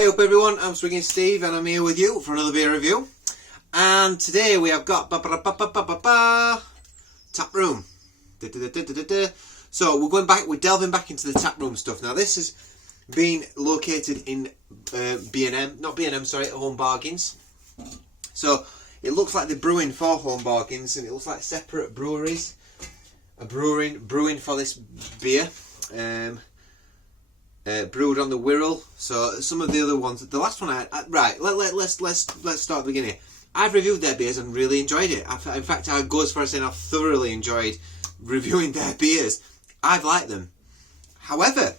Hey up everyone, I'm Swinging Steve and I'm here with you for another beer review. And today we have got Taproom. So we're delving back into the Taproom stuff. Now this has been located in Home Bargains. So it looks like they're brewing for Home Bargains, and it looks like separate breweries are brewing for this beer. Brewed on the Wirral. So some of the other ones, the last one let's start at the beginning. I've reviewed their beers and really enjoyed it. In fact, I go as far as saying I've thoroughly enjoyed reviewing their beers. I've liked them. However,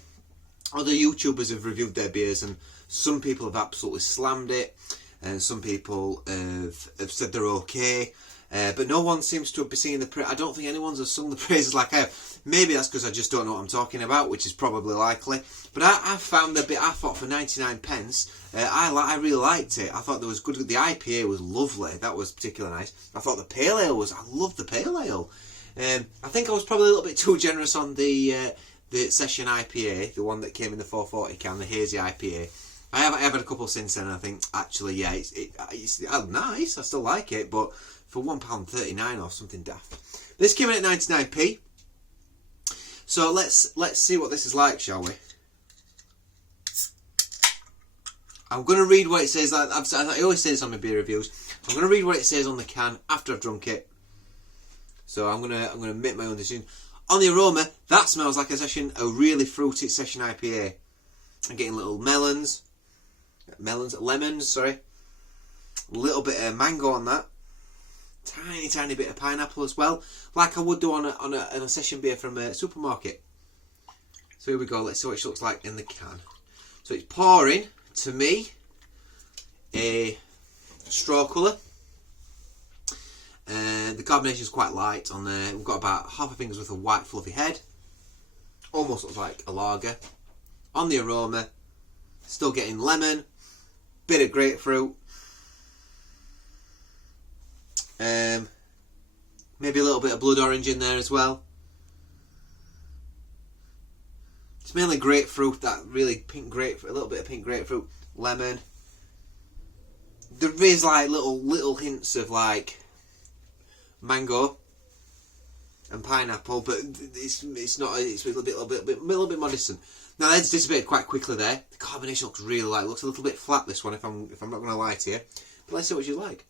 other YouTubers have reviewed their beers and some people have absolutely slammed it, and some people have said they're okay. But no one seems to be singing the I don't think anyone's sung the praises like I have. Maybe that's because I just don't know what I'm talking about, which is probably likely. But I found the bit I thought for 99 pence, I really liked it. I thought there was good. The IPA was lovely. That was particularly nice. I thought the pale ale was. I loved the pale ale. I think I was probably a little bit too generous on the session IPA, the one that came in the 440 can, the hazy IPA. I have had a couple since then, and I think actually, yeah, it's nice. I still like it, but for £1.39 or something daft. This came in at 99p. So let's see what this is like, shall we? I'm going to read what it says. I always say this on my beer reviews. I'm going to read what it says on the can after I've drunk it. So I'm going to make my own decision. On the aroma, that smells like a really fruity session IPA. I'm getting little lemons, sorry. A little bit of mango on that. Tiny bit of pineapple as well, like I would do on a session beer from a supermarket. So here we go. Let's see what it looks like in the can. So it's pouring to me a straw colour, and the carbonation is quite light on there. We've got about half a finger's worth of white fluffy head. Almost looks like a lager. On the aroma, still getting lemon, bit of grapefruit. Maybe a little bit of blood orange in there as well. It's mainly grapefruit, that really pink grapefruit, a little bit of pink grapefruit, lemon. There is like little hints of like mango and pineapple, but it's not. It's a little bit modest. Now that's dissipated quite quickly there. The carbonation looks really light. Looks a little bit flat, this one, if I'm not going to lie to you. But let's see what you like.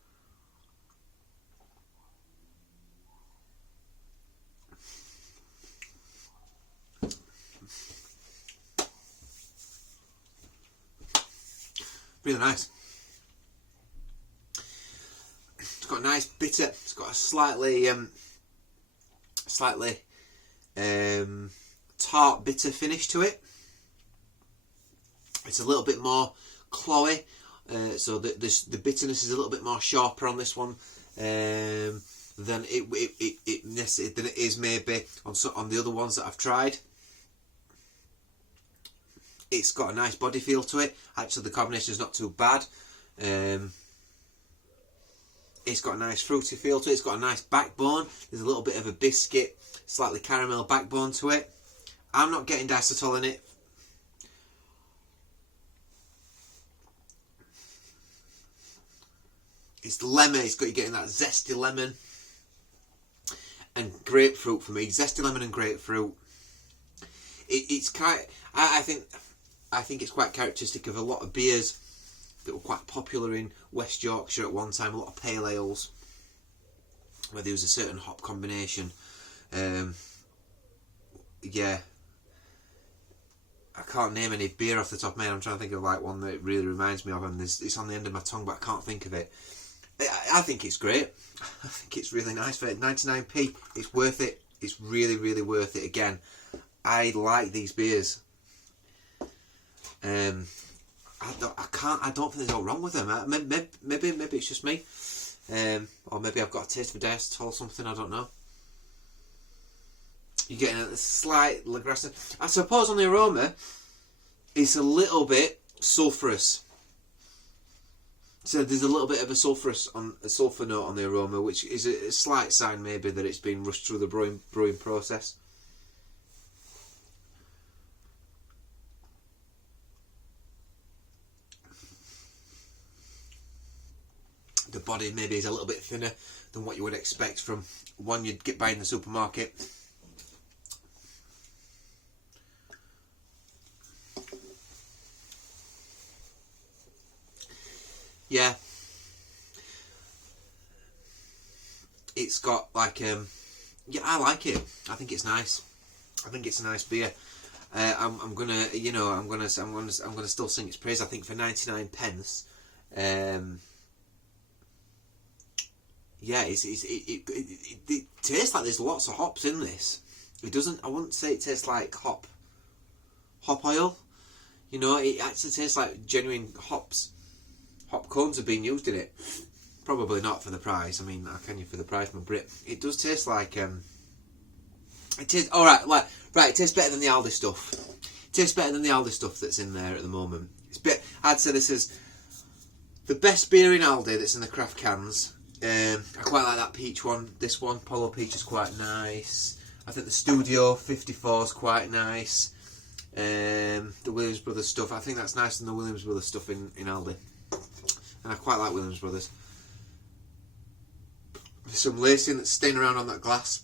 Really nice. It's got a nice bitter. It's got a slightly tart bitter finish to it. It's a little bit more cloyy, so the bitterness is a little bit more sharper on this one than it is maybe on the other ones that I've tried. It's got a nice body feel to it. Actually, the carbonation is not too bad. It's got a nice fruity feel to it. It's got a nice backbone. There's a little bit of a biscuit, slightly caramel backbone to it. I'm not getting diacetyl in it. It's lemon. You're getting that zesty lemon and grapefruit for me. Zesty lemon and grapefruit. I think it's quite characteristic of a lot of beers that were quite popular in West Yorkshire at one time. A lot of pale ales where there was a certain hop combination. Yeah, I can't name any beer off the top of my head. I'm trying to think of like one that it really reminds me of, and it's on the end of my tongue, but I can't think of it. I think it's great. I think it's really nice for 99p. It's worth it. It's really worth it. Again, I like these beers. I don't think there's all wrong with them. Maybe it's just me, or maybe I've got a taste for diacetyl or something. I don't know. You're getting a slight aggressive. I suppose on the aroma, it's a little bit sulphurous. So there's a little bit of a sulphur note on the aroma, which is a slight sign maybe that it's been rushed through the brewing process. body maybe is a little bit thinner than what you would expect from one you'd get by in the supermarket. Yeah, it's got like yeah, I like it. I think it's nice. I think it's a nice beer. I'm gonna still sing its praise. I think for 99p, yeah, it tastes like there's lots of hops in this. It doesn't. I wouldn't say it tastes like hop oil. You know, it actually tastes like genuine hops. Hop cones have been used in it. Probably not for the price. I mean, how can you for the price, my Brit? It does taste like it tastes all right. Right, it tastes better than the Aldi stuff. It tastes better than the Aldi stuff that's in there at the moment. I'd say this is the best beer in Aldi that's in the craft cans. I quite like that peach one. This one, Polo Peach, is quite nice. I think the Studio 54 is quite nice. The Williams Brothers stuff, I think that's nicer than the Williams Brothers stuff in Aldi. And I quite like Williams Brothers. There's some lacing that's staying around on that glass.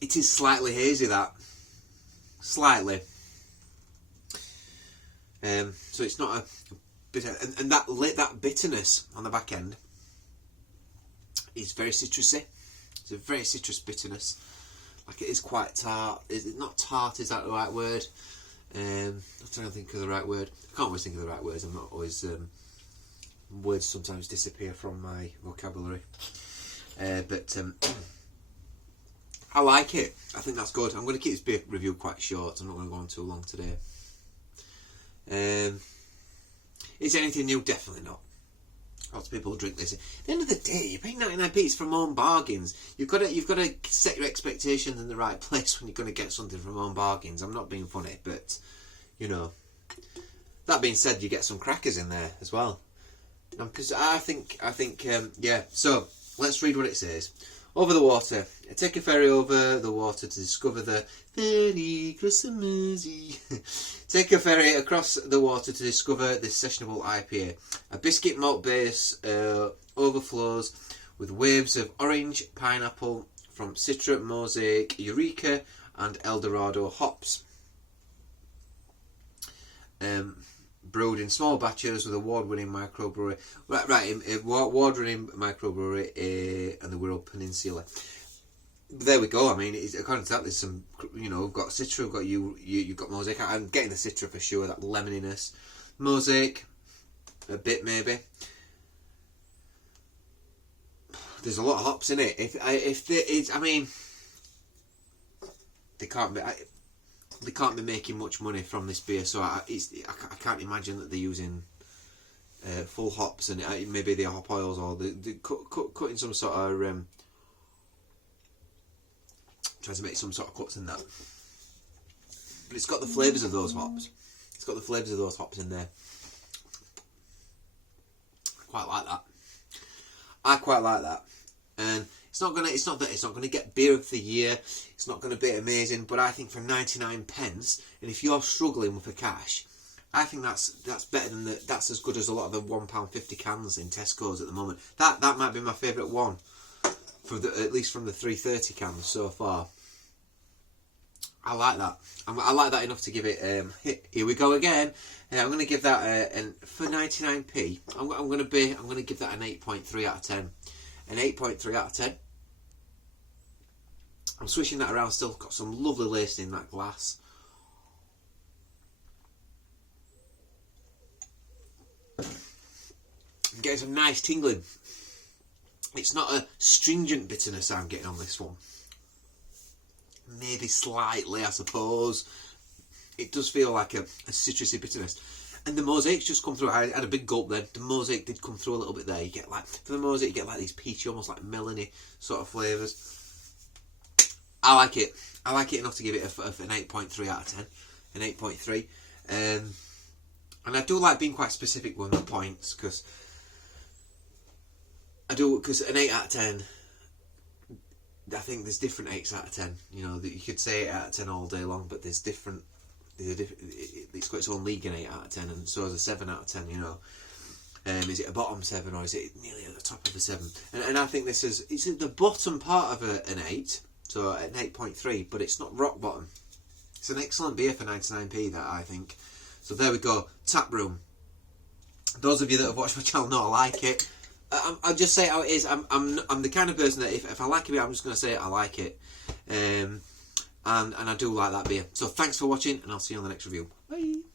It is slightly hazy, that. Slightly. So it's not a bitter, and that bitterness on the back end is very citrusy. It's a very citrus bitterness. Like, it is quite tart. Is it not tart? Is that the right word? I'm trying to think of the right word. I can't always think of the right words. I'm not always. Words sometimes disappear from my vocabulary. But I like it. I think that's good. I'm going to keep this beer review quite short. I'm not going to go on too long today. Is it anything new? Definitely not. Lots of people drink this. At the end of the day, you're paying 99p. It's from Home Bargains. You've got to set your expectations in the right place when you're going to get something from Home Bargains. I'm not being funny, but you know. That being said, you get some crackers in there as well. Because I think, yeah. So let's read what it says. Over the water. Take a ferry over the water to discover the very Christmassy. Take a ferry across the water to discover this sessionable IPA. A biscuit malt base overflows with waves of orange, pineapple from Citra, Mosaic, Eureka and Eldorado hops. Brewed in small batches with award-winning microbrewery. Award-winning microbrewery and the Wirral Peninsula. There we go. I mean, according to that, there's some, you know, we've got Citra, we've got you've got Mosaic. I'm getting the Citra for sure, that lemoniness. Mosaic, a bit maybe. There's a lot of hops in it. I mean, they can't be making much money from this beer, so I can't imagine that they're using full hops and maybe the hop oils, or they're cutting some sort of trying to make some sort of cuts in that. But it's got the flavours of those hops. It's got the flavours of those hops in there. I quite like that. And it's not gonna get beer of the year. It's not gonna be amazing, but I think for 99p, and if you're struggling with the cash, I think that's better than that's as good as a lot of the £1.50 cans in Tesco's at the moment. That might be my favourite one, at least from the 330 cans so far. I like that. I like that enough to give it. Here we go again. I'm going to give that for 99p. I'm going to give that an 8.3 out of 10. An 8.3 out of 10. I'm swishing that around. Still got some lovely lacing in that glass. I'm getting some nice tingling. It's not a stringent bitterness I'm getting on this one. Maybe slightly, I suppose. It does feel like a citrusy bitterness. And the Mosaic's just come through. I had a big gulp then. The Mosaic did come through a little bit there. You get like, for the Mosaic, you get like these peachy, almost like melony sort of flavours. I like it. I like it enough to give it an 8.3 out of 10. An 8.3. And I do like being quite specific with my points, because an 8 out of 10, I think there's different 8s out of 10. You know, that you could say 8 out of 10 all day long, but there's different it's got its own league, an 8 out of 10, and so is a 7 out of 10. You know, is it a bottom 7 or is it nearly at the top of a 7? And I think it's at the bottom part of an 8, so an 8.3, but it's not rock bottom. It's an excellent beer for 99p, that, I think. So there we go, Taproom. Those of you that have watched my channel know I like it. I'll just say how it is. I'm the kind of person that if I like a beer, I'm just going to say I like it. And I do like that beer. So thanks for watching, and I'll see you on the next review. Bye.